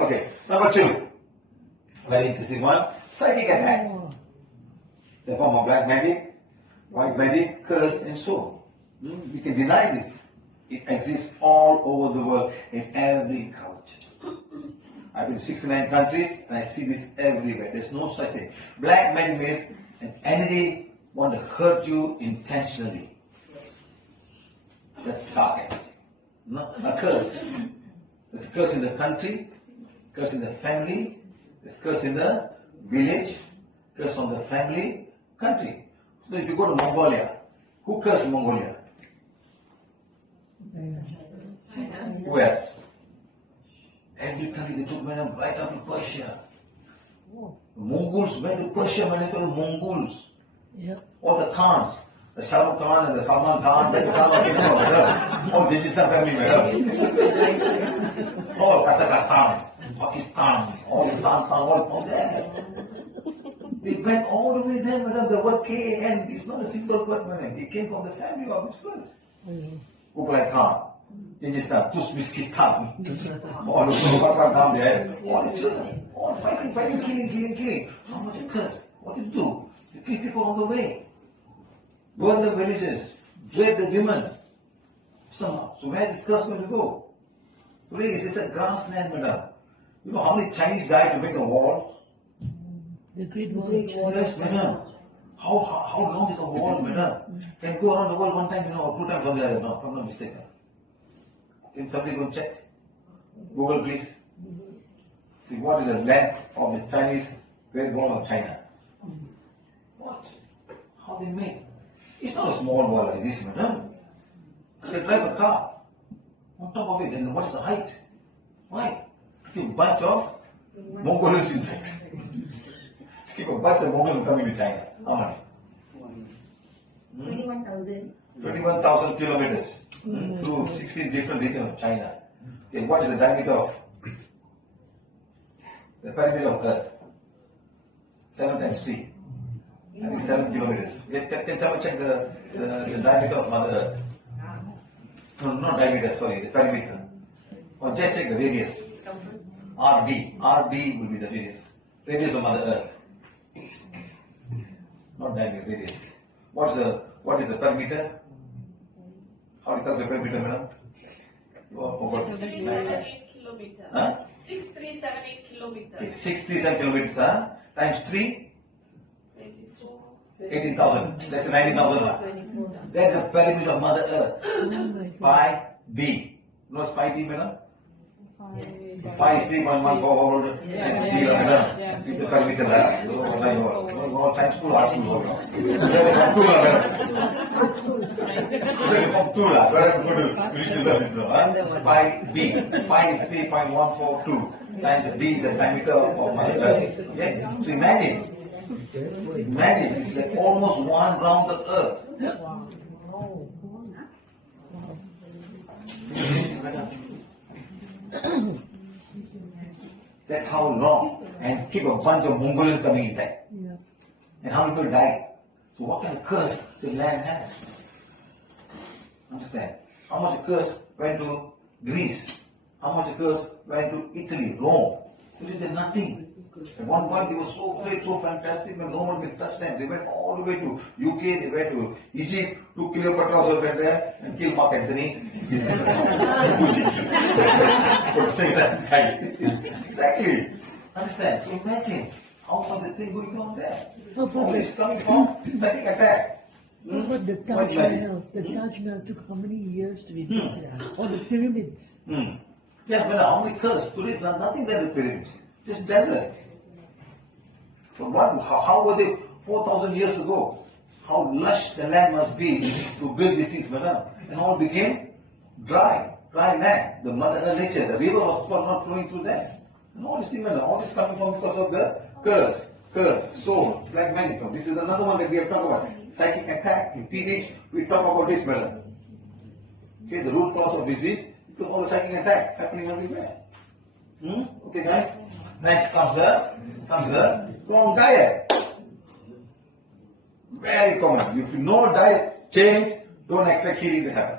Okay, number 2. Very interesting one. Psychic attack. The form of black magic, white magic, curse, and so. We can deny this. It exists all over the world in every culture. I've been in 69 countries and I see this everywhere. There's no such thing. Black magic means an entity want to hurt you intentionally. That's dark energy. No, a curse. There's a curse in the country, curse in the family, there's curse in the village, curse on the family, country. So if you go to Mongolia, who cursed Mongolia? Who else? Every country they took men right up to Persia. The Mongols went to Persia when they called Mongols. All the Khans, the Shah Rukh Khan and the Salman Khan, the Khan of India, all Kyrgyzstan family members. All Kazakhstan, Pakistan, all Islam, all there. They went all the way there, madam. The word K-A-N is not a simple word, madam. It came from the family of this words. Kublai Khan, Kyrgyzstan, Uzbekistan, all the Pakistan down there, all the children, all fighting, killing. How much it curse? What did it do? They kill people on the way. Burn the villages, rape the women. Somehow. So where is this curse going to go? Today it's a grassland, madam. You know how many Chinese died to make a wall? The Great Wall of China. Yes, madam. How long is a wall, madam? Can you go around the world one time, or 2 times, something like that? No, if I'm not mistaken. Can somebody go and check? Google, please. See what is the length of the Chinese Great Wall of China. What? How they make? It's not a small wall like this, madam. They drive a car on top of it, and what's the height? Why? To keep a bunch of Mongolians inside. To keep a bunch of Mongolians coming to China. How many? 21,000. 21,000 kilometers through 16 different regions of China. Okay, what is the diameter of the perimeter of Earth? 7 times 3. I think 7 kilometers. Can someone check the diameter of Mother Earth? No, not diameter, sorry, the perimeter. Or just check the radius. RD. RD will be the radius. Radius of Mother Earth. Not diameter, radius. What is the perimeter? How do you calculate perimeter, madam? 6378 kilometers. Huh? 6378 kilometers. Okay, 63 kilometers, huh? Times 3? 24. 18,000. That's 19,000. That's the perimeter of Mother Earth. Pi D. No, it's pi D, madam? Pi is 3.14. Yeah. Keep the perimeter there. No, science school, art school. Pi D. Pi is 3.142 times D is the diameter of Mother Earth. Yeah? So imagine, it's like almost one round the Earth. That's how long, and keep a bunch of Mongolians coming inside. And how many people died? So what kind of curse the land has? Understand? How much curse went to Greece? How much curse went to Italy, Rome? Today there's nothing. At one point they were so great, so fantastic, when no one will touch them. They went all the way to UK, they went to Egypt, to Cleopatra also went there and killed Mark Antony. Exactly. Understand? So imagine how much the thing going on there. All this coming from psychic attack. But the Taj Mahal took how many years to be built? Or the pyramids? Yes, but how many curse? Today there's nothing there in the pyramids. Just desert. So how were they 4,000 years ago? How lush the land must be to build these things, madam. And all became dry land. The mother nature, the river was not flowing through there. And all these things, madam, all this coming from because of the curse, soul, black magic. This is another one that we have talked about. Psychic attack. In teenage, we talk about this, madam. Okay, the root cause of disease, because all the psychic attack happening everywhere. Okay, guys. Next comes the wrong diet. Very common. If you know diet change, don't expect healing to happen.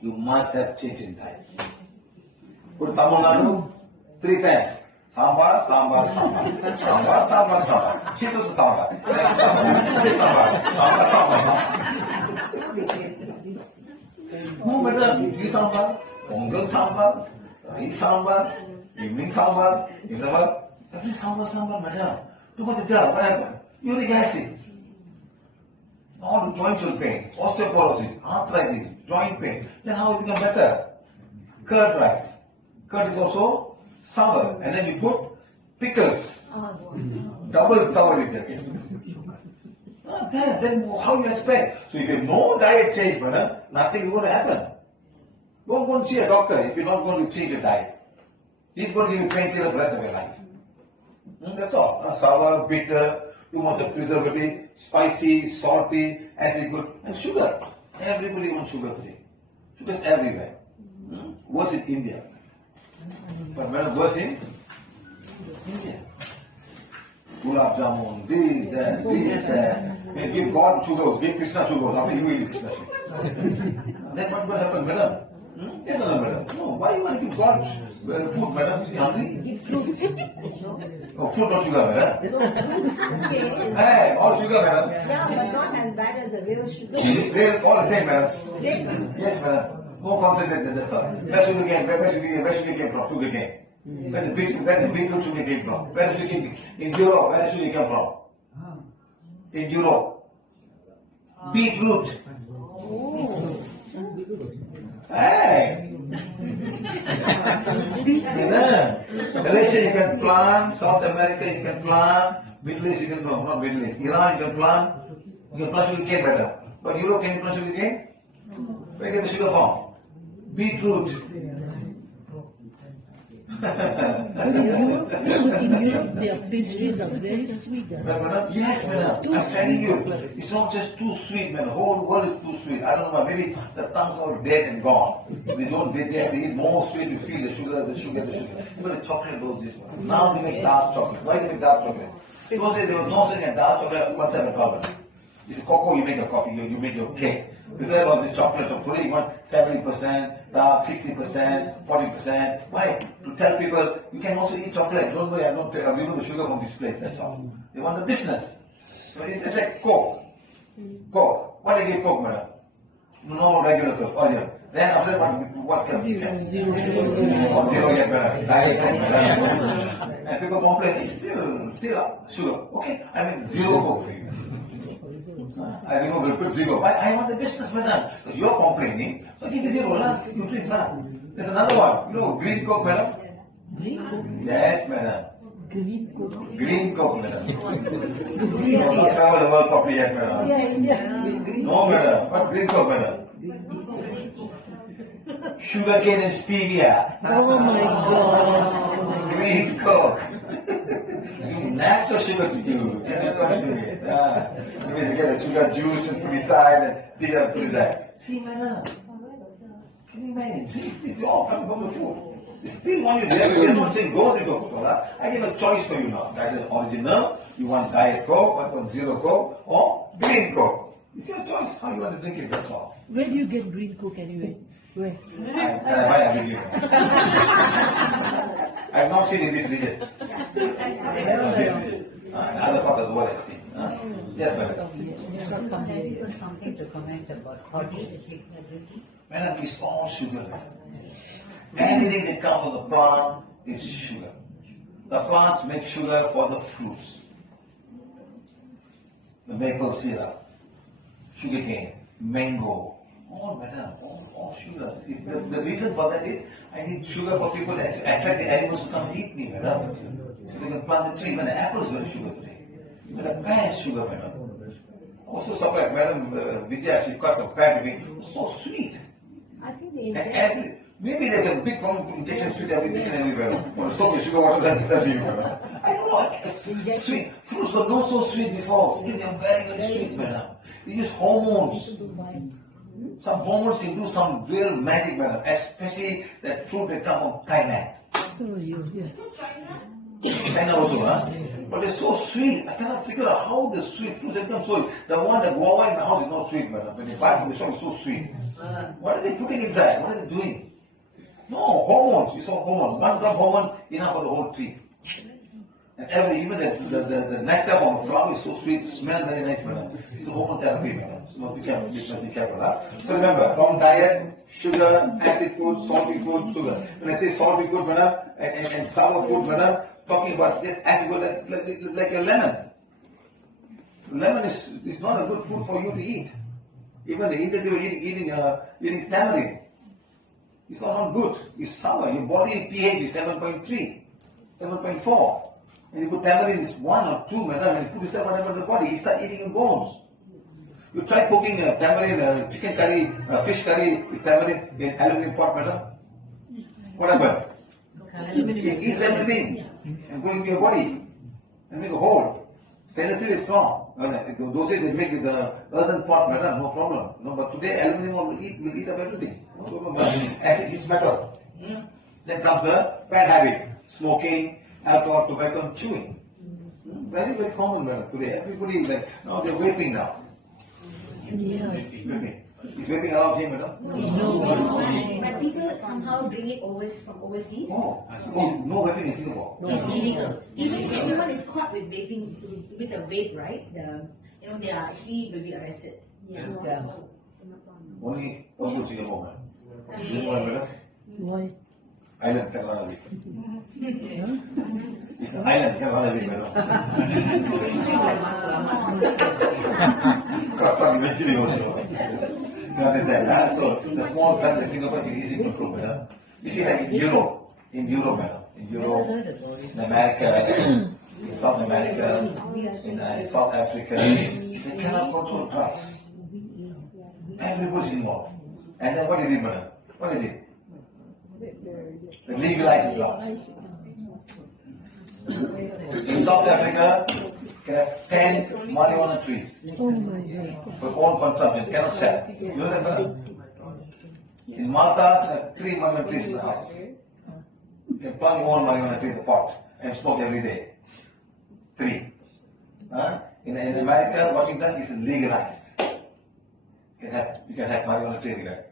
You must have change in diet. Go to Tamil Nadu, 3 times. Sambar, sambar, sambar. Sambar, sambar, sambar. She does sambar. Sambar, sambar, sambar, sambar. No matter, idli sambar, pongal sambar, rice sambar, evening sambar, every sambar, madam. Too much job, what happened? Uric acid. All joints will pain, osteoporosis, arthritis, joint pain. Then how it become better? Curd rice. Curd is also sour. And then you put pickles. Double sour with that. Then how you expect? So if you have no diet change, madam, nothing is going to happen. Don't go and see a doctor if you're not going to change your diet. He's going to give you painkillers the rest of your life. That's all. Sour, bitter, you want the preservative, spicy, salty, acid good, and sugar. Everybody wants sugar today. Sugar everywhere. Worse in India. But worse in India. Gulab jamun, this, that. And give God sugar, give Krishna sugar, after you will eat Krishna sugar. That's what will happen, madam. Yes or no, madam? No, why you want to give God food, madam? Is he hungry? Oh, fruit no sugar, madam. Hey, all sugar, madam. Yeah, but not as bad as the real sugar. They're all the same, madam. Yes, madam. No concentrate, that's all. Where sugar came? Where sugar came from? Sugar cane. Where the beetroot sugar came from? Where the sugar came? In Europe, where the sugar came from? In Europe. Beetroot. Hey! Malaysia you can plant, South America you can plant, Middle East you can plant, not Middle East, Iran you can plant sugar cane better. But Europe can you plant sugar cane? Where get the sugar from? Beetroot. In Europe, their pastries are very sweet. Madam, yes, madam. I'm telling you, it's not just too sweet, man. The whole world is too sweet. I don't know, maybe the tongues are dead and gone. They have to eat more sweet to feel the sugar. Even the chocolate goes this way. Now they make dark chocolate. Why do they make dark chocolate? Those days there was no such thing dark chocolate concept at all. It's cocoa, you make a coffee, you make your cake. Before about the chocolate, so today you want 70% dark, 60%, 40%. Why? To tell people, you can also eat chocolate. Don't worry, I don't remove the sugar from this place, that's all. They want the business. So it's like Coke. Coke. What do you give Coke, madam? No regular Coke, oil. Then after what else you can? Zero yet, madam. Diet Coke, madam. And people complain, it's still sugar. Okay, I make zero Coke for you. I remove the put zero. I want the business, madam. Because you're complaining, so give me zero, lah. You drink, lah. There's another one. You know, green Coke, madam? Green Coke? Yes, madam. Green Coke? Green Coke, madam. You have not traveled the world properly yet, madam. No, madam. What green Coke, madam? Sugarcane and stevia. Oh my God. Green Coke. Natural sugar to you. You get the sugar juice and put inside and stevia put inside. See, madam. Can you imagine? See, it's all coming from the food. They still want you there. They're not saying go to Coca-Cola. I give a choice for you now. Either original, you want Diet Coke, or want Zero Coke, or Green Coke. It's your choice how you want to drink it, that's all. Where do you get green Coke anyway? Where? Why I bring you? I have not seen in this region. Another part of the world I've seen. Yes, madam. Have you got something to comment about hot drinking? Madam, it's all sugar. Anything that comes from the plant is sugar. The plants make sugar for the fruits. The maple syrup, sugarcane, mango, all madam, all sugar. The reason for that is I need sugar for people that attract the animals to come and eat me, madam. So they can plant the tree. When the apple is very sugar today. When the pear is sugar, madam. Also surprised, madam, Vidya, she got some pear to me. So sweet. I think the And maybe there's a big injection sweet everything everywhere. So much sugar, what does that mean? I don't know. Sweet. Fruits were not so sweet before. They are very, very sweet, madam. They use hormones. Some hormones can do some real magic, madam. Especially that fruit that come from Thailand. Oh, yes. China also, huh? But they're so sweet. I cannot figure out how the sweet fruits have become so. The one that guava in the house is not sweet, madam. When you buy from the shop, it's so sweet. What are they putting inside? What are they doing? No, hormones. It's all hormones. One drop hormones enough for the whole tree. And even the nectar from a flower is so sweet, smells very nice, madam. It's a hormone therapy, madam. So must be careful, huh? So remember, from diet, sugar, acid food, salty food, sugar. When I say salty food, madam, and sour food, madam, talking about this acid food like a lemon. Lemon is not a good food for you to eat. Even the Indian people eating tamarind. It's not good. It's sour. Your body pH is 7.3, 7.4. And you put tamarind is 1 or 2, madam, and you put yourself whatever in the body, you start eating your bones. You try cooking tamarind, chicken curry, fish curry with tamarind in aluminum pot, madam. What happened? It eats everything and go into your body and make a hole. Stainless steel is strong. Those days they make with the earthen pot, madam, no problem. No, but today aluminum will eat up everything. No problem. Acid is metal. Then comes the bad habit: smoking, alcohol, tobacco, and chewing. Very, very common, madam. Today everybody is like, now they're vaping now. Yes. Vaping. Is vaping allowed here, madam? But people somehow bring it from overseas. Oh, no vaping in Singapore. It's illegal. Even if anyone is caught with vaping, with a vape, right? They are actually will be arrested. Only in Singapore, madam. You know why, madam? Why? Island cannot live. It's an island cannot live, madam. Can't mentioning also. You understand, huh? So the small country Singapore is easy to control, madam. You see, like in Europe, madam, in Europe, in America, in South America, in South Africa, they cannot control drugs. Everybody's involved. And then what did they do, madam? What did they do? They legalized drugs. In South Africa, can have 10 marijuana trees Oh my God. for own consumption, cannot sell. You know that, madam? In Malta, can have 3 marijuana trees in the house. You can plant your own marijuana tree in the pot and smoke every day. 3. In America, Washington is legalized. You can have marijuana tree there.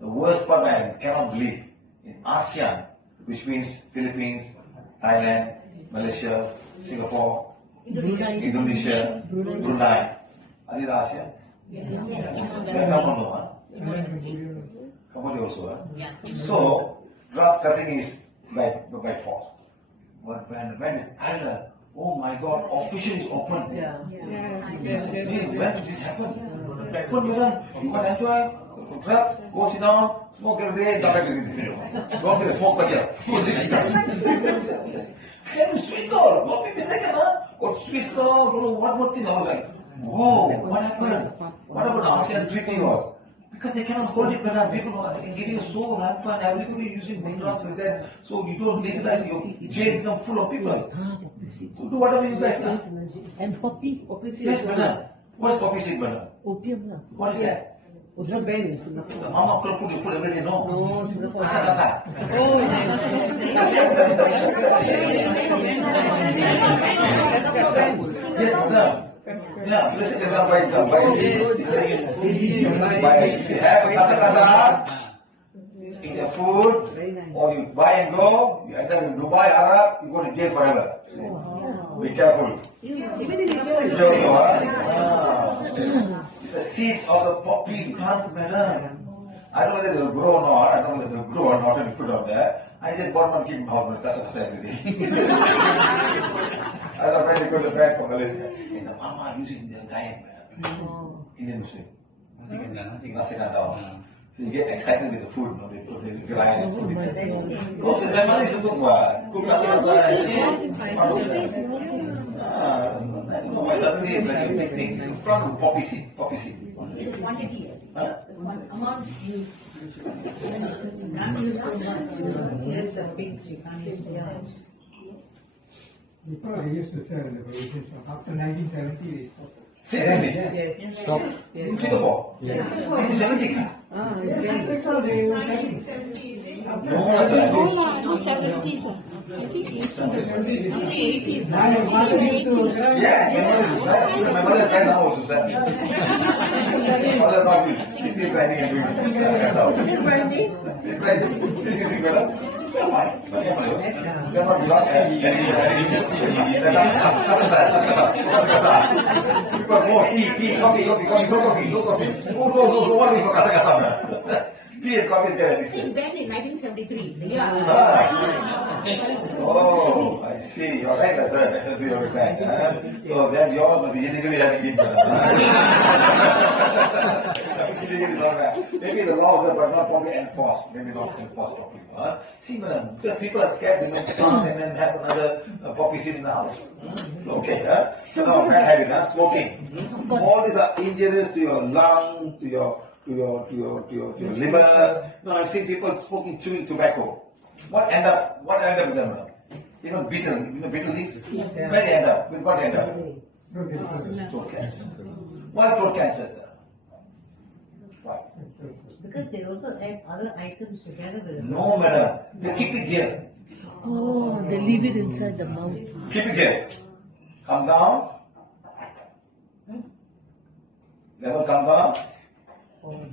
The worst part I cannot believe, in ASEAN, which means Philippines, Thailand, Malaysia, Singapore, Indonesia, Brunei. Are these ASEAN? Cambodia also. So, drug trafficking is by force. But when Thailand, oh my God, officially is open. When did this happen? Open, you can enjoy drugs, go sit down, smoke every day, come back to this. Go to the smoke budget. Then switch on, don't be mistaken, huh? Got switched on, don't know what more thing. I was like, whoa, what happened? What about the ASEAN treaty was? Because they cannot hold it, but people are getting so rampant, everybody using drugs like that, so you don't legalize your jail become full of people. So do whatever you guys want. And poppy? Yes, madam. What is poppy seed, madam? Opium. What is that? It's not banned in Singapore. The mama could put in food every day, no? No, Singapore. Asal. Oh, Yes, madam. Yeah, listen to that by if you have kasa in your food, or you buy and go, you end up in Dubai, Arab, you go to jail forever. Be careful. It's the seeds of the poppy plant, madam. I don't know whether they'll grow or not. I don't know whether they'll grow or not and put on there. I just bought one, keep them out, kasa every day. I don't know when they go to bed for Malaysia. And the mama are using their diet, madam. Indian Muslim. Nasi kandar. So you get excited with the food, no? They put the grind and put it in. Also, my mother used to cook what? Cook nasi kandar. I don't know why suddenly it's like a big thing. In front of poppy seed. It's quantity. Amount used. Yes, the pigs, you can't eat them. Before they used to sell in the provision shop. After 1970, they stopped. Seriously? Yes. Stop. Yes. In Singapore? Yes. 1970? That's how they were getting. No, that's what I think. No, 70s. I think 80s. My mother used to, Yeah, my mother is right now also, sir. My mother probably is still grinding and doing it. Still grinding? Still grinding. Still using color. That's fine. That's fine. We are not without people go tea, coffee, no coffee. No, what we for kasa. Tea and coffee is there. She's banned in 1973. Oh, I see. You're right, sir. Listen to your friend. So then you all must be illegally having been Maybe the law is there, but not probably enforced. Maybe not enforced properly. See, madam, because people are scared they may plant and then have another poppy seed in the house. So, okay, so now bad habit, smoking. All these are injurious to your lung, to your liver. Now I've seen people smoking, chewing tobacco. What end up with them? Even beetle leaf? Where they end up? With what they end up? Throat cancer. Why throat cancer, sir? Why? Because they also add other items together with it. No, madam. They keep it here. Oh, they leave it inside the mouth. Keep it here. Come down. Level come down. Oh my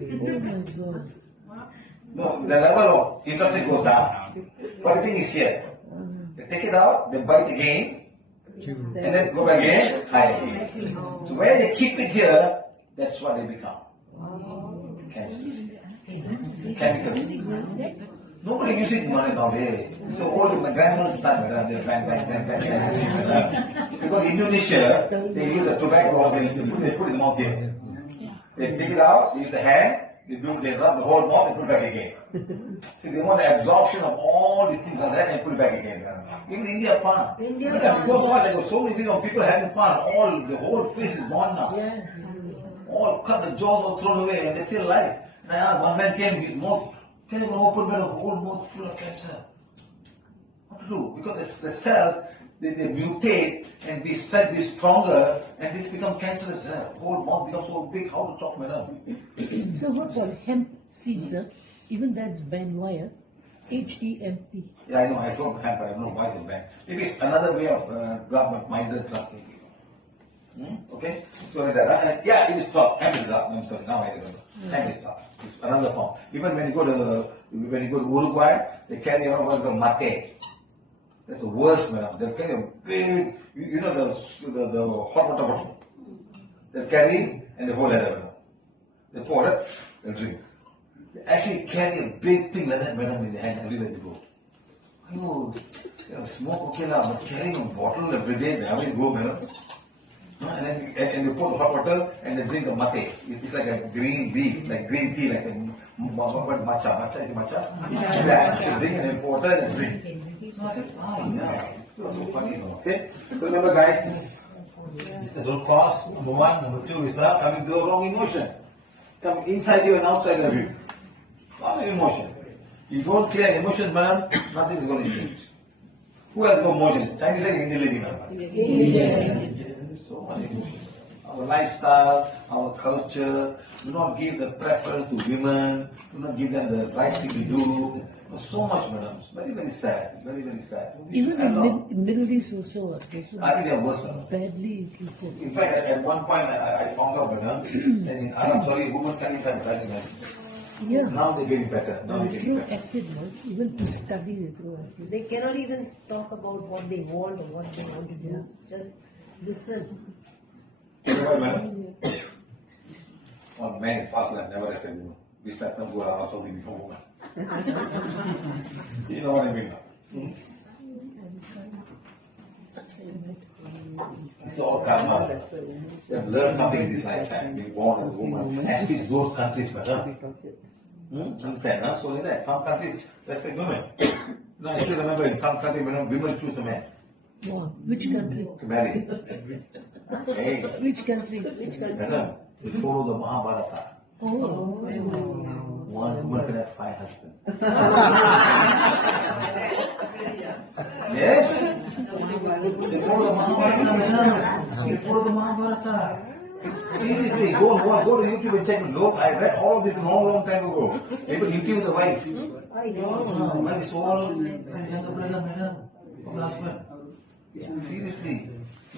God. No, the level of intrinsic goes down. But the thing is here. They take it out, they bite again, and then go back again, hide again. So where they keep it here, that's what they become. Cancers. Chemicals. Nobody uses money nowadays. So old, my grandmother's time, they bang. Because in Indonesia, they use a tobacco, they put it in the mouth here. They take it out, they use the hand, they rub the whole mouth and put it back again. So they want the absorption of all these things like that and put it back again. Even India, pan. Because there were so many people having pan, the whole face is gone now. Yes. All cut, the jaws all thrown away and they're still alive. Now one man came, his mouth, can you open the whole mouth full of cancer? What to do? Because the cells, they mutate and be stronger and this become cancerous. Whole mouth becomes so big, how to talk, madam? So what about hemp seeds, sir? Even that's banned. Why? HEMP. Yeah, I know, I told hemp, but I don't know why they banned. Maybe it's another way of minded drug thinking. Okay? So that, yeah, it is thought. Hemp is drug. I'm sorry, now I remember. Hemp is drug. It's another form. Even when you go to Uruguay, they carry around what's called mate. That's the worst, madam. They'll carry a big, the hot water bottle. They'll carry and they hold it, madam. They pour it, they'll drink. They actually carry a big thing like that, madam, in the hand everywhere they go. Smoke okay lah, but carrying a bottle every day, they always go, madam. And you pour the hot water and they drink the mate. It's like a green leaf, like green tea, like a matcha. Matcha is matcha. Yeah, they drink and then pour water and drink. So I said, yeah, it's so funny, okay? So remember, guys, it's the root cause, number one. Number two is that having the wrong emotion. Come inside you and outside of you. Wrong emotion. You don't clear emotions, madam, nothing is going to change. Who has got emotion? Chinese like Indian lady, madam. So much emotion. Our lifestyle, our culture, do not give the preference to women, do not give them the right thing to do. So much, madam. Very, very sad. Very, very sad. Even in Middle East also, I think they are worse, madam. badly treated. In fact, at one point I found out, madam, that in Arab Saudi, women can't even have pregnant. Yeah. Now they're getting better. Now They they're getting throw better. acid, no? Even to study they throw acid. They cannot even talk about what they want or what they want to do. Just listen. You know what, madam? One man is fast like never have a woman. This platform go Arab Saudi become woman. You know what I mean now? It's all karma. They have learned something in this lifetime. Being born as a woman. At least those countries, madam. Understand, huh? So like that, some countries respect women. Now, you should remember, in some countries, women choose a man Wow. Which country? to marry. Hey, Which country? Which country? madam, they follow the Mahabharata. Oh. One woman can have 5 husbands. Yes? They follow the Mahabharata, madam. They follow the Mahabharata. Seriously, go to YouTube and check. Look, I read all of this long time ago. Even YouTube is a wife. I know. Wife is old, younger brother, madam, from the husband. Seriously.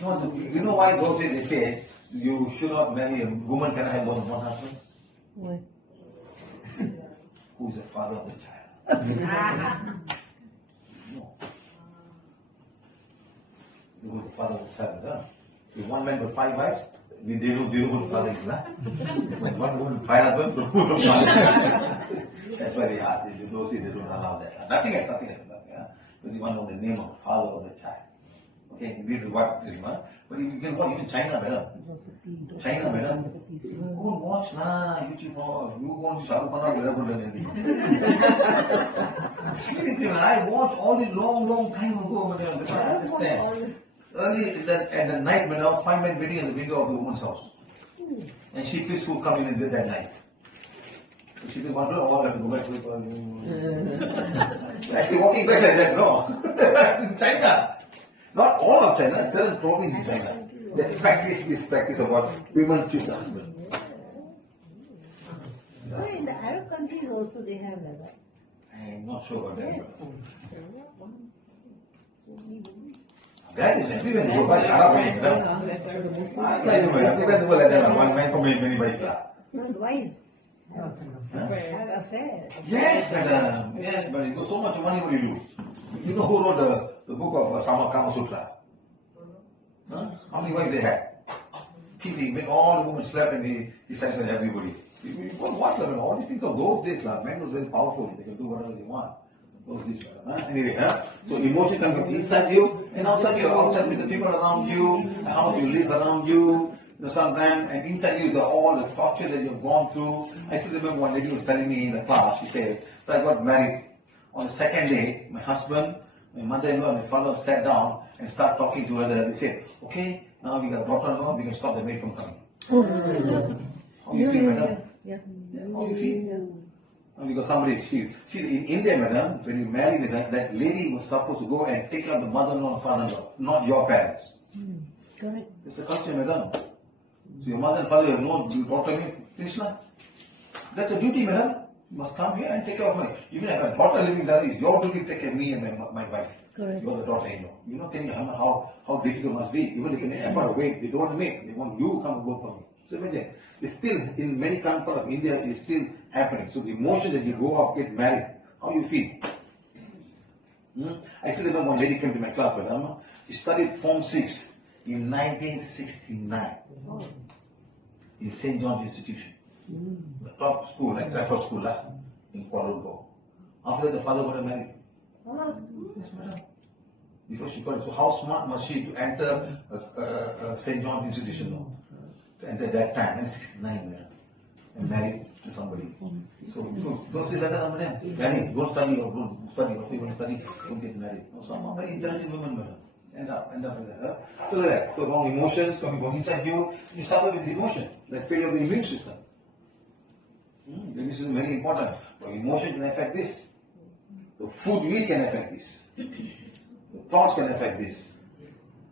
You know why those days they say you should not marry a woman can have more than one husband? Why? Who is the father of the child? No. Who is the father of the child? Huh? If one man got 5 wives, they know who the father is. Huh? When one woman 5 husbands, but who's the father? That's why they ask, those days they don't allow that. Nothing else. Huh? Because you want to know the name of the father of the child. Okay, this is what it is. Huh? But you can watch even China, madam. China, madam. Go and watch YouTube. You go on to Sarupana, seriously, I watched all this long time ago, madam. That's why I understand. Early at the night, madam, 5 men waiting at the window of the woman's house. And she feels who come in and did that night. So she didn't want to all have to go back to it. Actually walking back like that, no. That's in China. Not all of China, certain provinces in China. They practice this practice of what women choose the husband. So in the Arab countries also they have like that. I'm not sure about that. Yes. That is everywhere in the world. Arab women, everywhere in the world like that. One man from many wives. Not wives. Have affair. Yes, madam. Yes, but you got so much money, what do you do? You know who wrote the book of Kama Sutra? Huh? How many wives they had? When all the women slept and he satisfied everybody. You don't watch them, all these things of those days, man was very powerful. They can do whatever they want. Those days, anyway, so emotion comes from inside you and outside you. Outside with the people around you, and how you live around you. Sometimes, and inside you is all the torture that you've gone through. I still remember one lady was telling me in the class, she said, so I got married. On the second day, my husband, my mother-in-law and my father sat down and started talking to her. They said, okay, now we got daughter-in-law, we can stop the maid from coming. How you feel, madam? Yeah. How you feel? Because somebody, she in India, madam, when you marry that lady was supposed to go and take care of the mother-in-law and father-in-law, not your parents. Correct. It's a culture, madam. So your mother and father have no daughter, Krishna. That's a duty, madam. You must come here and take care of me. Even if I have a daughter living there, it's your duty to take care of me and my wife. Correct. You are the daughter-in-law. You know, can you how difficult it must be? Even if you can afford a wait, they don't want to make. They want you to come and work for me. So imagine, it's still in many parts of India, it's still happening. So the emotion that you go out, get married, how you feel? I still remember one lady came to my class, madam. She studied Form 6 in 1969 in St. John's Institution, the top school, like Trafford School in Kuala Lumpur. After that, the father got her married. Yes, madam. Before she got it. So how smart must she to enter St. John's Institution now? To enter that time, in 69, madam, and married to somebody. So don't say that, madam. Marry, don't study or don't study. Or if you want to study, don't get married. No, some are very intelligent women, madam. End up with that. So like that. So wrong emotions coming from inside you, you suffer with emotion, like failure of the immune system. The immune system is very important. But emotion can affect this. The food you eat can affect this. The thoughts can affect this.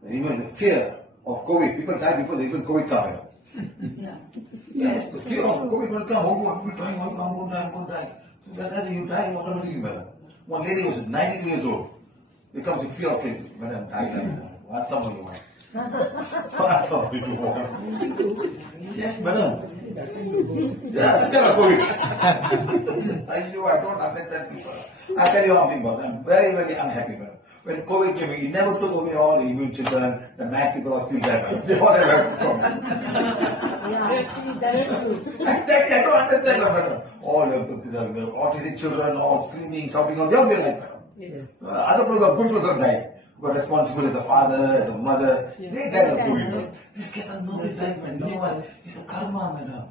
And even the fear of COVID. People die before they even COVID come. Yes, the fear of COVID will come. Oh, I'm dying, I'm going to die. So that's you die automatically, madam. One lady was 92 years old. It comes to fear of it. Madam, what time you want? What time you want? Yes, madam. Yeah, still a COVID. I don't understand people. I tell you something, but I'm very, very unhappy, madam. When COVID came, it never took away all the immune system. The mad people are still there, madam. They all have a problem. Yeah, actually that is true. Exactly, I don't understand, madam. All the autistic children, all screaming, shouting on their life, madam. Other people are good people have died. Who are responsible as a father, as a mother. They died of COVID. These kids are not died, man. You know what? It's a karma, madam.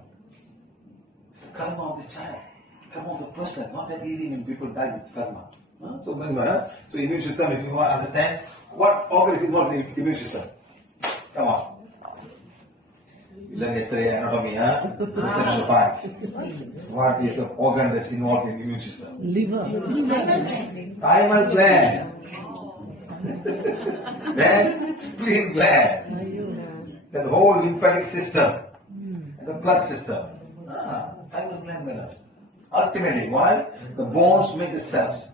It's the karma of the child. Karma of the person. Not that easy when people die with karma. So immune system, if you want to understand, what organ is involved in the immune system? Come on. You learned yesterday anatomy, Question number 5. What is the organ that's involved in the immune system? Liver. Thymus gland. Then spleen gland. Then the whole lymphatic system. the blood system. Thymus gland, madam. Ultimately, why? The bones make the cells.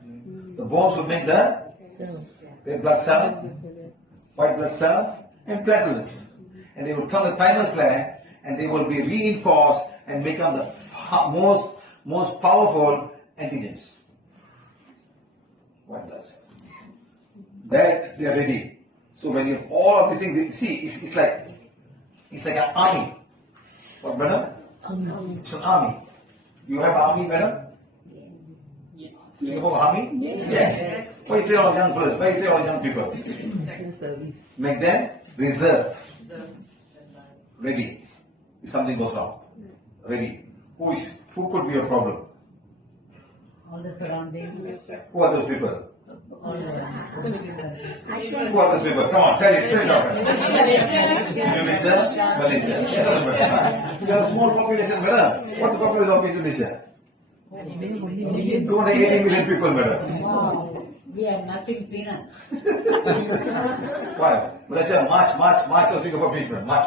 The bones will make the Cells. red blood cell, white blood cell, and platelets. And they will come the thymus gland, and they will be reinforced and become the most powerful antigens. White blood cells. There they are ready. So when you have all of these things, you see, it's like an army. What, madam? It's an army. You have army, madam? Yes. You have army? Yes. Why you train all young fellas? Why you train all young people? Make them reserve. Ready. If something goes wrong. Ready. Who could be a problem? All the surroundings. Who are those people? All the Who are those people? Come on, tell it out. Indonesia, Malaysia. You have a small population, madam. What's the population of Indonesia? 280 million people, madam. Wow. We have nothing peanuts. Why? Malaysia, march to Singapore, please, madam. March.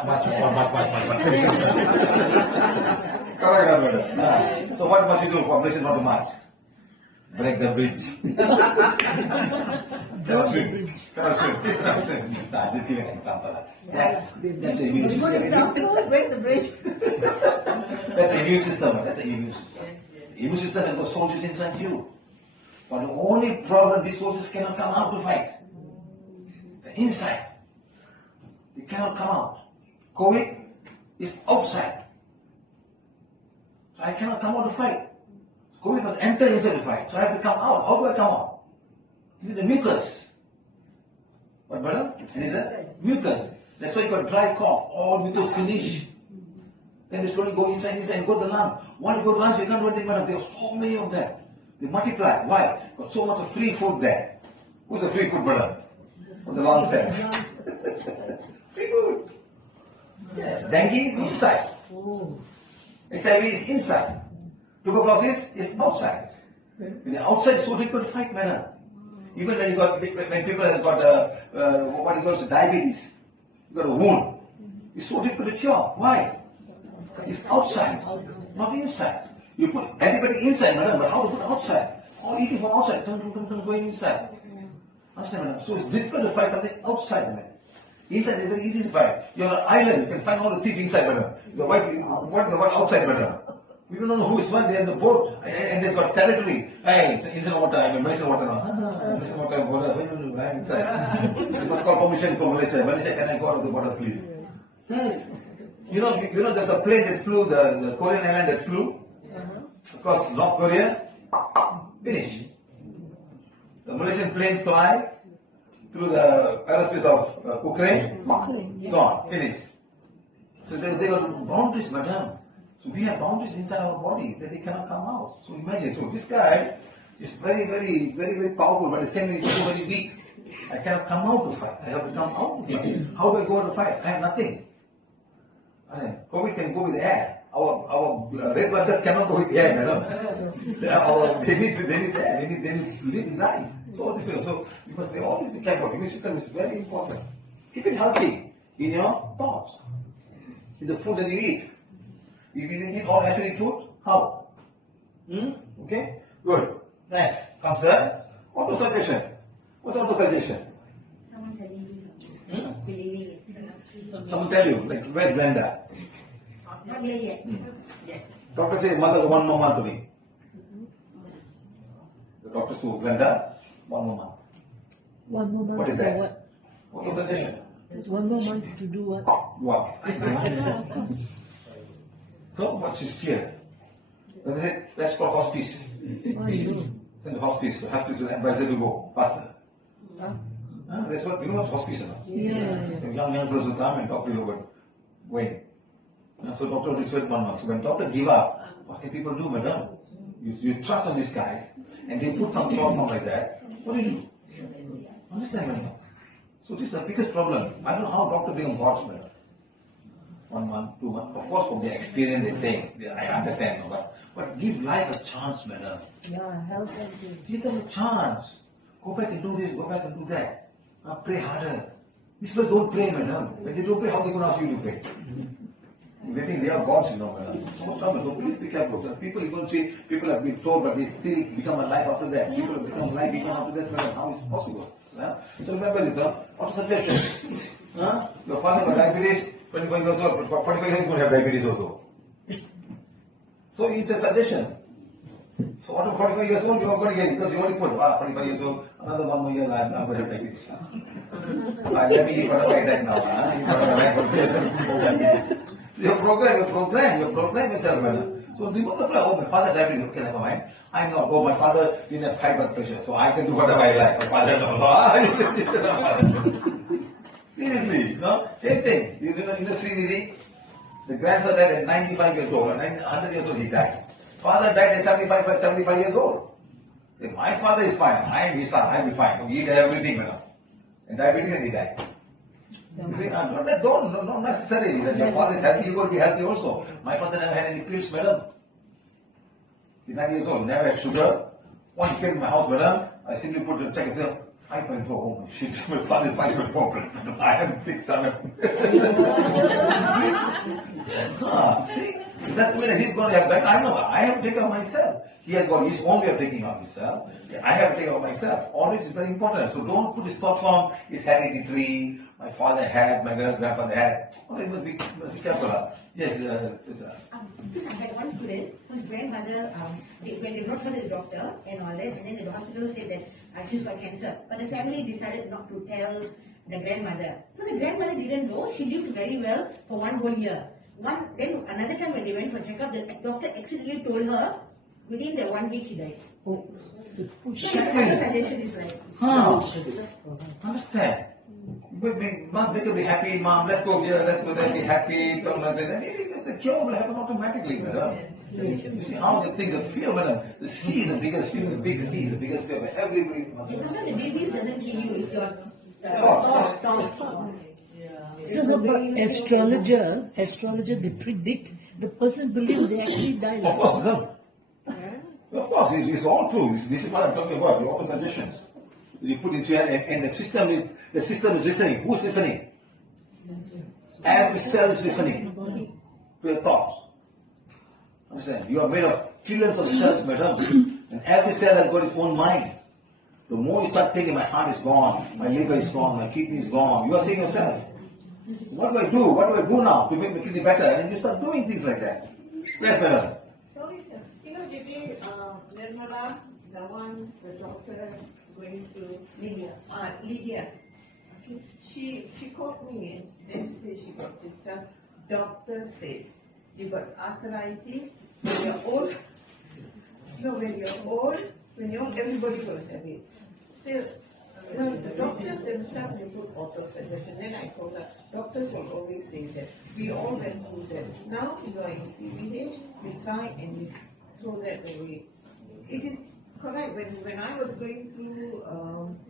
Correct, madam. So what must you do for Malaysia not to march? Break the bridge. Cannot swim. Nah, just giving an example. That's the immune Good system. example, break the bridge. That's the immune system. That's the immune system. The immune system has got soldiers inside you. But the only problem, these soldiers cannot come out to fight. They're inside. They cannot come out. COVID is outside. So I cannot come out to fight. COVID must enter inside the fight. So I have to come out. How do I come out? You need the mucus. What, madam? You need the mucus. That's why you got dry cough. All mucus finish. Then they slowly go inside and go to the lung. Once you go to the lungs, you can't do anything, madam. There are so many of them. They multiply. Why? Got so much of free food there. Who's the free food, madam? What the lung says. Free food. Yeah. Dengue is inside. HIV is inside. Tuberculosis is outside. When you're outside, it's so difficult to fight, madam. Even when people have got what you call diabetes, you got a wound, it's so difficult to cure. Why? It's outside, not inside. You put everybody inside, madam, but how to put outside? All eating from outside, going inside. Understand, madam? So it's difficult to fight something outside, madam. Inside is very easy to fight. You're on an island, you can find all the thief inside, madam. The white outside, madam. We don't know who is what, they have the boat, and they've got territory. Hey, inside water, I mean, Malaysian water now. Malaysian water, border, I'm inside. You must call permission from Malaysia. Malaysia, can I go out of the border, please? Yes. You know, there's a plane that flew, the Korean airline that flew across North Korea, finished. The Malaysian plane fly through the aerospace of Ukraine, gone, finished. So they got boundaries, madam. So we have boundaries inside our body that they cannot come out. So imagine, so this guy is very powerful, but at the same time he's so very weak. I cannot come out to fight. I have to come out to fight. How do I go out to fight? I have nothing. COVID can go with air. Our red blood cells cannot go with air, madam. They need air. They need to live in life. So difficult. So because they always be careful. Immune system is very important. Keep it healthy in your thoughts, in the food that you eat. If you eat all acidic food, how? Okay? Good. Next comes the auto-suggestion. What's auto-suggestion? Someone telling you, believing it. Someone tell you, like, where's Glenda? Not here yet. Doctor says, mother, 1 more month to me. The doctor says, Glenda, 1 more month. 1 more month What is for that? what? Auto-suggestion. 1 more month to do what? What? Yeah, of course. So, what she's feared. They said, let's call hospice. Why you? Send the hospice. The hospice will advise her to go faster. That's what, you know what hospice is? Yes. Young fellows will come and talk to you about when. So doctor will wait 1 month. So when doctor give up, what can people do, madam? You trust on these guys, and they put some thought like that. What do you do? Understand, madam? So this is the biggest problem. I don't know how doctor become God's, madam. 1 month, 2 months. Of course, from their experience, they say, I understand, but give life a chance, madam. Yeah, health and safety. Give them a chance. Go back and do this, go back and do that. Pray harder. These people don't pray, madam. When they don't pray, how they going to ask you to pray? They think they are gods, madam. So please be careful. People, you don't see, people have been told, but they still become alive after that. People have become alive even after that, madam. How is it possible? So remember this, what's the suggestion? Your father got diabetes, 25 years old, 45 years old, have diabetes also. So it's a suggestion. So after 45 years old, you are going to get, because you already put, 45 years old, another 1 more year, I'm going to have diabetes. Let me eat whatever I like now. Eat whatever I like. Your program yourself, madam. So remove the plan. Oh, my father diabetes, okay, never mind. I'm not. Oh, my father didn't have high blood pressure, so I can do whatever I like. My father knows. Seriously, no? Same thing. You know, in the Srinidhi, the grandfather died at 95 years old, and 100 years old he died. Father died at 75 years old. If my father is fine, I'll be fine. He eat everything, madam. And diabetes and he died. You see, not necessarily that your father is healthy, you will be healthy also. My father never had any pills, madam. He's 90 years old, never had sugar. One came to my house, madam, I simply put the check and said, 5.4, oh my shit, my father is 5.4, I am 6, 7. See, that's the way that he's going to have that. I know, I have to take care of myself. He has got his own way of taking care of himself. I have to take care of myself. All this is very important. So don't put this thought form, it's hereditary, my father had, my grandfather had. Okay, must be careful. Yes, Because I had one student whose grandmother, when they brought her to the doctor and all that, and then the hospital said that she's got cancer. But the family decided not to tell the grandmother. So the grandmother didn't know. She lived very well for 1 whole year. Then another time when they went for checkup, the doctor accidentally told her within the 1 week she died. Oh, So the suggestion is like, understand. Mom, they could be happy, mom, let's go here, let's go there, be happy, come like that. And the cure will happen automatically, madam. You see how the thing, the fear, madam, the C is the biggest fear, the big C is the biggest fear. Everybody must sometimes the disease doesn't kill you, it's your thoughts. so no, but astrologer, they predict the person believes they actually die. Of course, madam. Of course, it's all true. This is what I'm talking about, the open suggestions. You put into your head, and the system is listening. Who's listening? Every cell is listening to your thoughts. Understand? You are made of trillions of cells, madam, and every cell has got its own mind. The more you start thinking, my heart is gone, my liver is gone, my kidney is gone, you are saying yourself, what do I do? What do I do now to make my kidney better? And you start doing things like that. Yes, madam. Sorry, sir. You know, today, Nirmala, the one, the doctor going to Lydia. Lydia. Okay. She called me and then she said she got discharged. Doctor said, you got arthritis, when you're old. No, when you're old, everybody will have it. So, the doctors themselves, they put auto suggestion. Then I told her, doctors will always say that. We all went through that. Now you are in PVH, you try and you throw that away. It is correct. When I was going through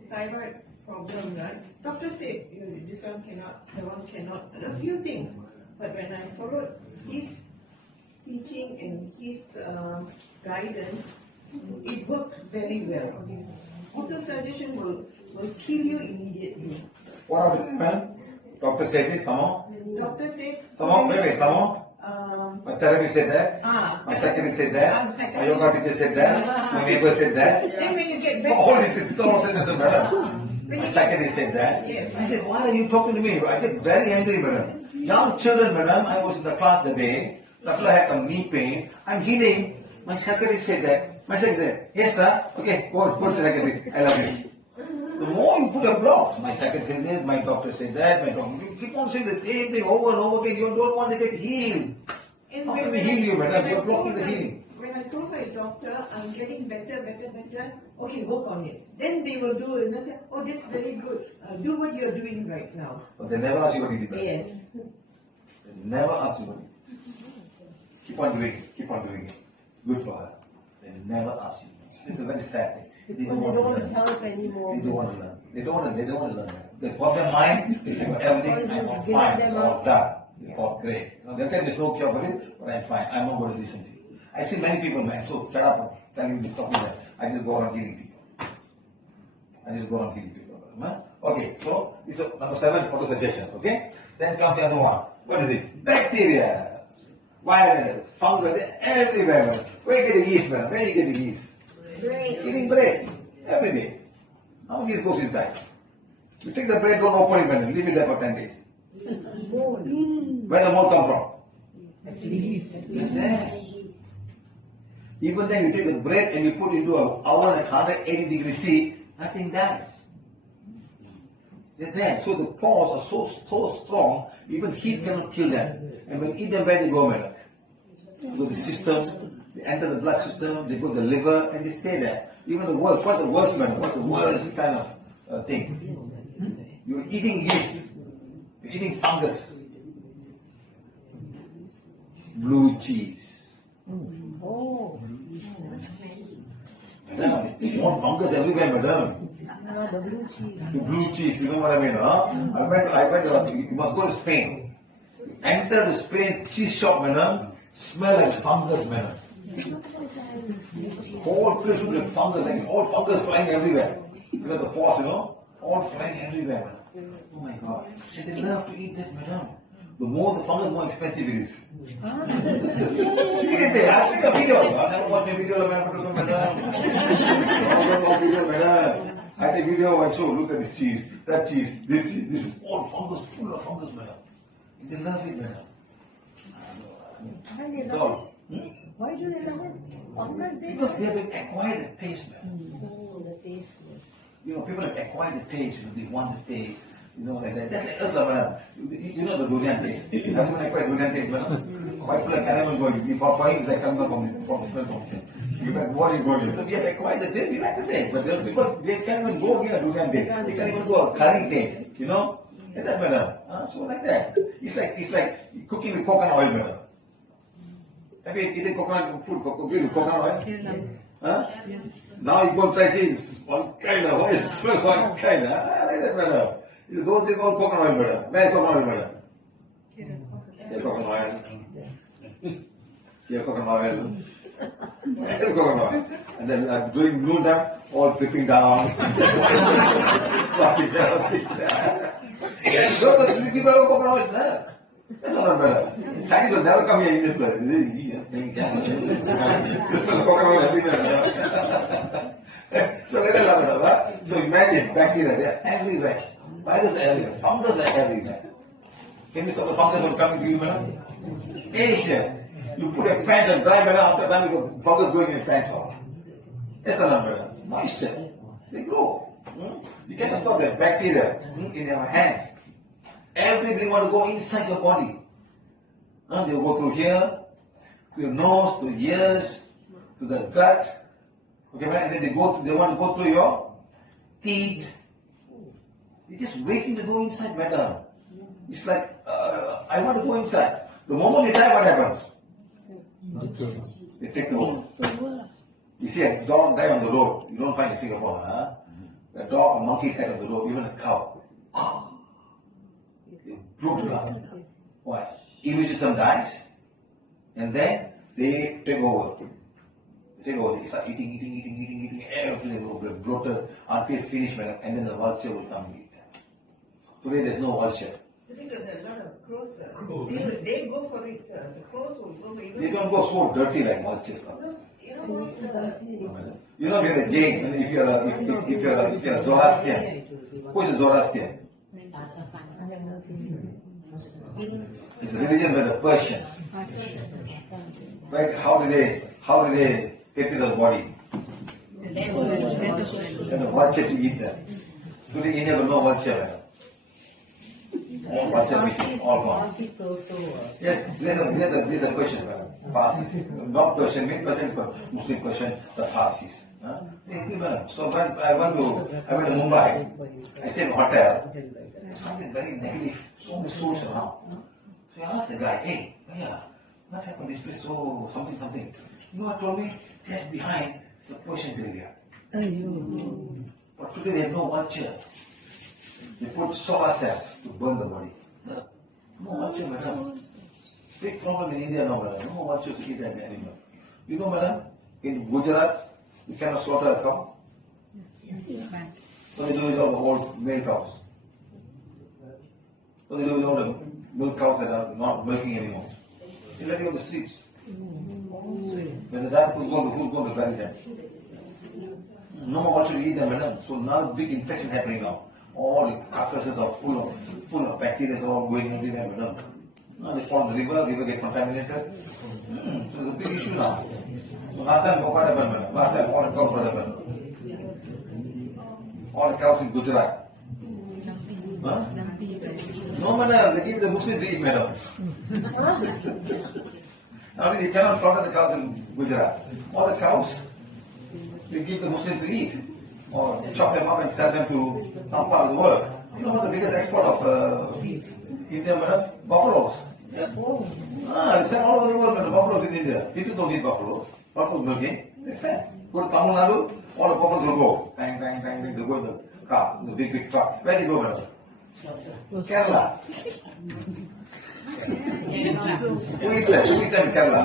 thyroid problem, right, doctor said, this one cannot, that one cannot, a few things. But when I followed his teaching and his guidance, it worked very well. Auto-suggestion will kill you immediately. What about it, ma'am? Doctor said this, come on. Doctor said... Come on, wait, come on. My therapist said that. My secretary said that. My yoga teacher said that. My neighbor said that. Then when you get back... All this is so madam. My secretary said that. Yes. I said, why are you talking to me? I get very angry, madam. Young children, madam, I was in the class the day. Doctor had some knee pain. I'm healing. My secretary said that. My secretary said, yes sir, okay, go to the secretary. I love you. The more you put a block, my secretary said this, my doctor said that, my doctor, you keep on saying the same thing over and over again, you don't want to get healed. How can we heal you, madam? You're blocking the healing. When I told my doctor, I'm getting better, okay, work on it. Then they will do it and they say, oh, that's very good. Do what you're doing right now. But they never ask you what you did. Yes. They never ask you what you did. Keep on doing it, keep on doing it. It's good for her. They never ask you. It's a very sad thing. They don't want to help anymore. They don't want to learn. They don't want to learn that. They've got their mind, they've got everything, I'm all fine, it's all done. It's all great. Now, they'll tell there's no cure for it, but I'm fine. I'm not going to listen to you. I see many people, man, so fed up of telling me, talking that. I just go around healing people. Huh? Okay, so this is number 7, photo suggestions, okay? Then comes the other one. What is it? Bacteria. viruses, fungus, everywhere, madam. Where you get the yeast, madam? Where you get the yeast? Eating bread every day. How much yeast goes inside? You take the bread, don't open it, madam. Leave it there for 10 days. Where the mold come from? It's there. Even then, you take the bread and you put it into an oven at 180 degrees C, nothing dies. They're there. So the pores are so strong, even heat cannot kill them. And when you eat them, where they go, madam? They go to the system, they enter the blood system, they go to the liver, and they stay there. Even the worst, what's the worst, madam? What's the worst kind of thing? You're eating yeast, you're eating fungus. Blue cheese. Oh. Madam, you want fungus everywhere, madam. The blue cheese. The blue cheese, you know what I mean, huh? You must go to Spain. Enter the Spain cheese shop, madam. Smell like fungus, madam. Whole place with the fungus, like all fungus flying everywhere. You know the pores, you know? All flying everywhere, madam. Oh my God. And they love to eat that, madam. The more the fungus, the more expensive it is. I'll take a video. I never watched a video, madam. I take video and show, look at this cheese, that cheese, this is all fungus, full of fungus, madam. They love it, madam. It's all. Why do they love it? Fungus they Because they have acquired the taste, madam. Oh, the taste was. You know, people have acquired the taste, they want the taste. You know, like that. That's like us, madam. You know the durian taste. Have you acquired durian taste, madam? White people caramel going. Before trying, it's like coming from the smell function. You got what is going. So we have acquired the taste, we like the taste. But there are people, they can't even go near durian taste. They can't even go a curry taste, you know? Like that, madam. So like that. It's like cooking with coconut oil, madam. Have you eaten coconut food, cooking with coconut oil? Yes. Huh? Yes. Now you go try cheese. One kind of oil, one kind of. Like that, madam. Those days all coconut oil, madam. Where is coconut oil, madam? Here coconut oil. Here coconut oil. Here coconut oil. And then during noon time, all dripping down. Dropping down. You keep our coconut oil, sir. That's not madam. Chinese will never come here in this place. Coconut oil everywhere. So let us So imagine bacteria, they are everywhere. Viruses are everywhere. Fungus are everywhere. Can you stop the fungus from coming to you, madam? Asia. You put a pants and dry, madam, after that you got fungus growing in your pants off. Yes or not, madam? Moisture. They grow. You cannot stop that bacteria in your hands. Everybody want to go inside your body. They will go through here, to your nose, to your ears, to the gut. Okay, and then they want to go through your teeth. They're just waiting to go inside, madam. It's like, I want to go inside. The moment you die, what happens? They take the road. You see a dog die on the road. You don't find in Singapore, huh? A dog, a monkey, cat on the road, even a cow. They brutal. Why? Immune system dies, and then they take over. They take over. They start eating, everything will be bloated until finish, madam, and then the vulture will come and eat them. Today there's no vulture. I think that there are a lot of crows, sir. They go for it, sir. The crows will go for it. They don't go so dirty like vultures. You know what, sir? You know, we're a Jain, and if you're a Zoroastrian, who is a Zoroastrian? It's a religion by the Persians. Right? How do they get rid of the body? And the vulture to eat them. Today in India, no vulture, madam. All vulture missing, all gone. Yes, there's a question, madam. Parsis. Not Persian, mean Persian, Muslim Persian, the Parsis. Madam. So once I went to Mumbai, I stayed in a hotel. Something very negative, so many souls around. So I asked the guy, hey, what happened to this place? So something. You know what told me? Just behind the Persian graveyard. But today they have no vulture. They put solar cells to burn the body. No vulture, madam. Big problem in India now, madam. No vulture to eat an animal. You know, madam, in Gujarat, you cannot slaughter a cow. So they do it all the old male cows. So they do it all the milk cows that are not milking anymore. He'll let you on the streets. When the died, who's going to bury them? No more want to eat them, madam. So now big infection happening now. All the carcasses are full of bacteria all going everywhere, madam. Now they fall in the river get contaminated. So it's a big issue now. So last time what happened, madam? Last time all the cows what happened? All the cows in Gujarat. Huh? No, madam, they give the Muslim to eat, madam. Now you cannot slaughter the cows in Gujarat. All the cows, they give the Muslims to eat. Or chop them up and sell them to some part of the world. You know what's the biggest export of India, madam? Buffaloes. They sell all over the world, madam, buffaloes in India. People don't eat buffaloes. Buffaloes milking, they sell. Go to Tamil Nadu, all the buffaloes will go. Bang, bang, bang, bang, they go in the car, in the big truck. Where do you go, madam? Kerala. Who eats that? Who eats them in Kerala?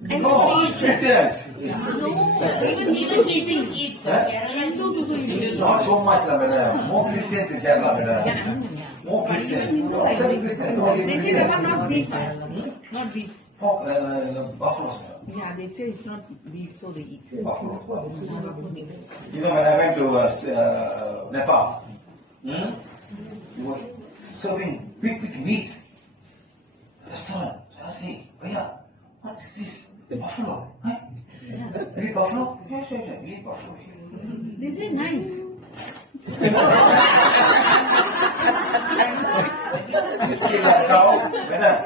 No, Christians. Even Hindus eat, sir. Hindus also eat. Not so much, madam. More Christians in Kerala, madam. More Christians. No, They say that one not beef. Not beef. Pork, buffaloes. Yeah, they say it's not beef, so they eat. Buffalo. You know, when I went to Nepal, they were serving big meat. Restaurant. I said, hey, Bhaiya, what is this? Buffalo. Huh? You eat buffalo? Yes, we eat buffalo. They say nice. You kill a cow, madam.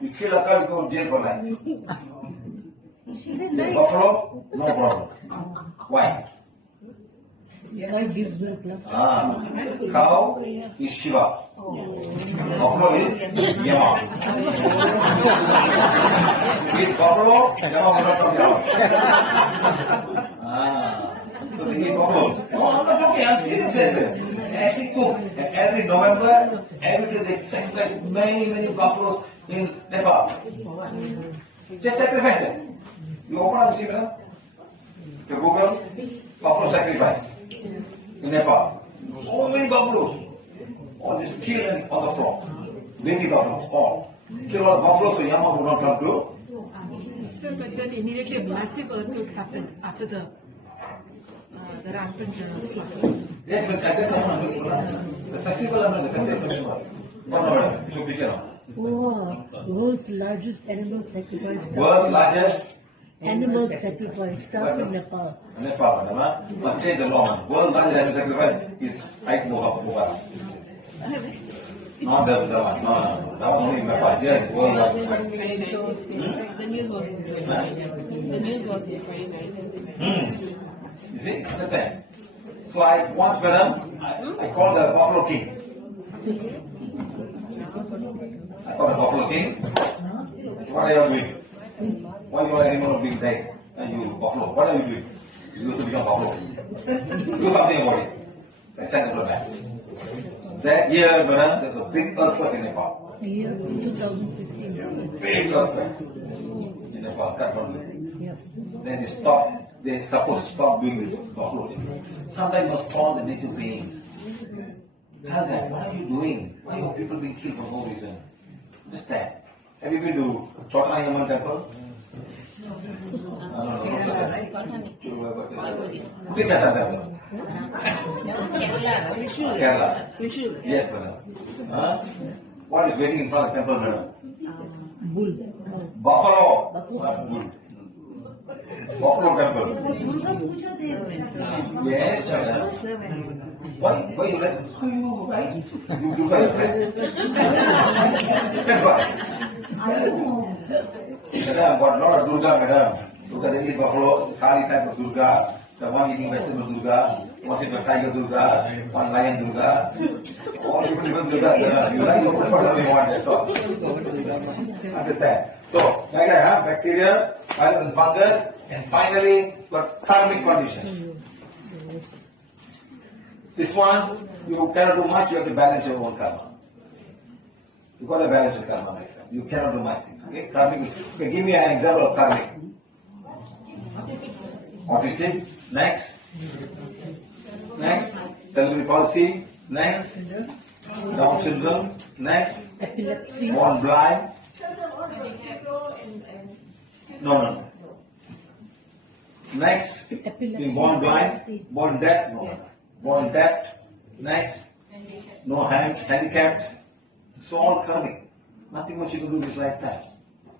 You kill a cow, you go to jail for life. She said nice. Buffalo, no problem. Why? Why gives birth? Cow is Shiva. Buffalo is Yama. Eat buffalo, Yama will not come down. So they eat buffaloes. No, I'm not joking, I'm serious with this. They actually cook. And every November, every day they sacrifice many buffaloes in Nepal. Just sacrifice them. You open up and see, madam. You Google buffalo sacrifice in Nepal. So many buffaloes. All this kill and on the floor. Baby buffaloes, all. Kill all the buffaloes so Yama will not come to. Sir, but then immediately a massive earthquake happened after the rampant slaughter. Yes, but at that time, the festival of the festival. No, so be careful. Oh, world's largest animal sacrifice. World's largest Animal sacrifice starts in Nepal. Nepal, madam. Must change the law, man. World's largest animal sacrifice is Ike Mubarak. Not the one. No. That one only in Nepal. Yes, world's largest. The news was the news was Friday. You see, understand? So I once, madam, I called the Buffalo King. I called the Buffalo King. What are you doing? Why you are animal being dead and you buffalo? What are you doing? You also become buffalo. Do something about it. I sent it to back. That year, madam, there's a big earthquake in Nepal. Year 2015. Big earthquake in Nepal, Kathmandu. Yep. Then they stopped. They're supposed to stop doing this buffalo thing. Sometimes must call the native beings. Tell them, what are you doing? Why are people being killed for no reason? Understand? Have you been to Chotanayaman temple? Which temple? Kerala. Yes, madam. What is waiting in front of the temple, madam? Bull. Buffalo. Not bull. Buffalo temple. Yes, madam. Why you let you guys Madam, got lot of Durga, madam. Durga, they eat buffalo, Kali type of Durga, the one eating vegetable Durga, one eating tiger Durga, one lion Durga, all different Durga, madam. You like, you put whatever you want, that's all. Understand? So, like that, bacteria, virus and fungus, and finally, got karmic condition. This one, you cannot do much, you have to balance your own karma. You got to balance your karma, my friend. You cannot do much. Okay, karmic. Okay, give me an example of karmic. Autistic. Next. Next. Cerebral palsy. Next. Down syndrome. Next. Epilepsy. Born blind. So, what about schizo and No. Next, being born blind, born deaf, no. Born deaf. Next, no handicapped. So all karmic. Nothing much you can do in this lifetime.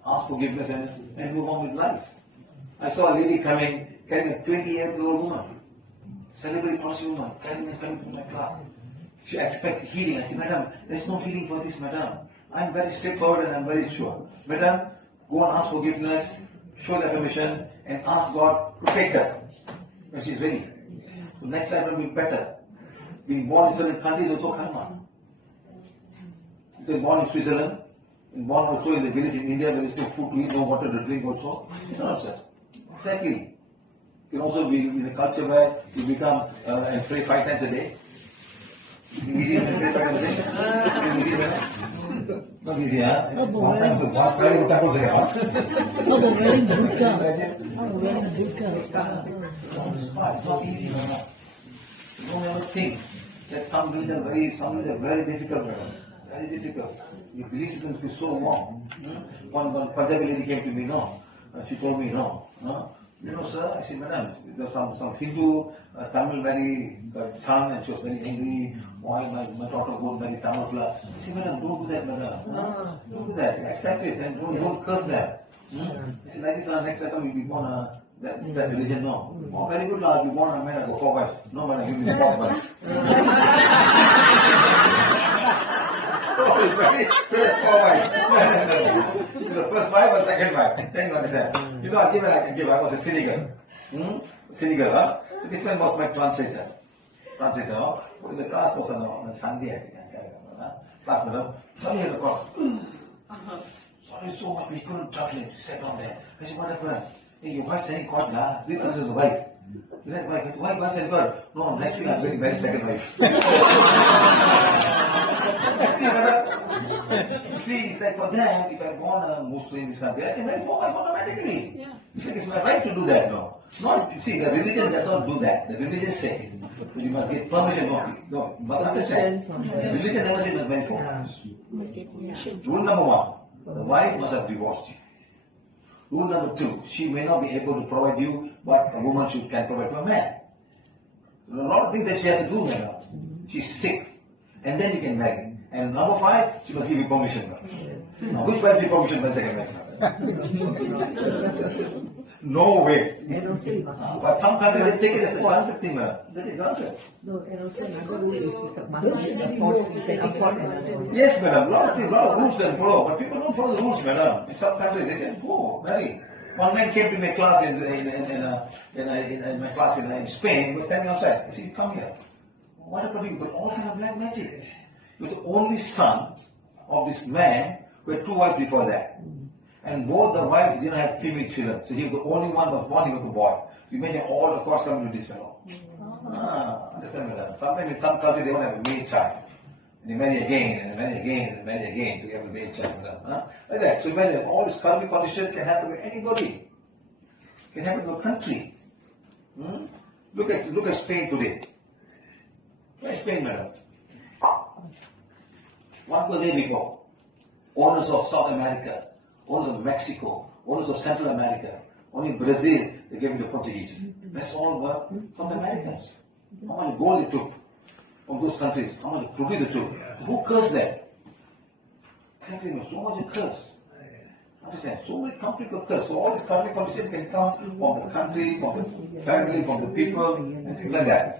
Ask forgiveness and move on with life. I saw a lady coming, carrying a 28-year-old woman. Celebrity person woman, carrying her coming to my class. She expects healing. I said, Madam, there's no healing for this, Madam. I'm very straightforward and I'm very sure. Madam, go and ask forgiveness, show the permission, and ask God to take her when she's ready. So next time will be better. Being born in certain countries is also karma. You can born in Switzerland, and born also in the village in India where there is no food to eat, no water to drink also. It's not such. Exactly. You can also be in a culture where you become and pray 5 times a day. Easy and pray 5 times a day. Not easy, huh? One time so one prayer you tackle there, huh? Oh, they're wearing burqa. Oh, wearing burqa. It's not easy, no. Don't ever think that some things are very difficult, madam. Very difficult. You believe systems be so wrong. One Punjabi lady came to me, no. She told me, no. You know, sir, I said, madam, there's some Hindu Tamil married son and she was very angry. Why my daughter won't marry Tamil plus? I said, madam, don't do that, madam. Don't do that. Accept it and don't curse them. I said, like this, next time you'll be born that religion, no. Oh, very good, Lord, you born a man, I go 4 wives. No, madam, give me 4 wives. Oh, it's very 4 wives. The first wife or second wife. Thank God, sir. You know, I was a cynical. Cynical, huh? So this one was my translator. The class was on a Sunday, I think. Class, madam. Suddenly the class. Sorry so much, we couldn't translate. Sat down there. I said, what happened? Hey, your wife saying God, lah. This is the wife. That wife, why God said God? No, next week I'm going to marry second wife. See, it's like for them, if I'm born a Muslim in this country, I can marry 4 wives automatically. Yeah. It's like it's my right to do that now. Not, see, the religion does not do that. The religion says you must get permission. No, you must understand. The religion never says you must marry 4 wives. Rule number 1, the wife must have divorced you. Rule number 2, she may not be able to provide you what a woman can provide to a man. There are a lot of things that she has to do now. She's sick. And then you can marry. And number 5, she must give you permission. Now, which wife give permission when second wife? No way. But some countries they take it as a granted thing, man. They take granted. No, and also another rule is it must be the afford. Yes, madam. Lot of rules they follow, but people don't follow the rules, madam. In some countries they can go marry. One man came to my class in my class in Spain. He was standing outside. I said, "Come here. What happened? You got all kind of black magic." He was the only son of this man who had 2 wives before that. And both the wives didn't have female children. So he was the only one who was born, he was a boy. You imagine all the costs coming to this fellow. Understand, madam? Sometimes in some cultures they want to have a male child. And they marry again, and marry again, and marry again to have a male child. Like that. So imagine all this karmic condition can happen to anybody. Can happen to a country. Look at Spain today. Where's Spain, madam? What were they before? Owners of South America, owners of Mexico, owners of Central America, only Brazil they gave it to Portuguese. That's all were from the Americans. How much gold they took from those countries, how much produce they took. Who cursed them? Exactly, so much curse. Understand? So many conflict of curse. So all these conflict conditions can come from the country, from the family, from the people, and things like that.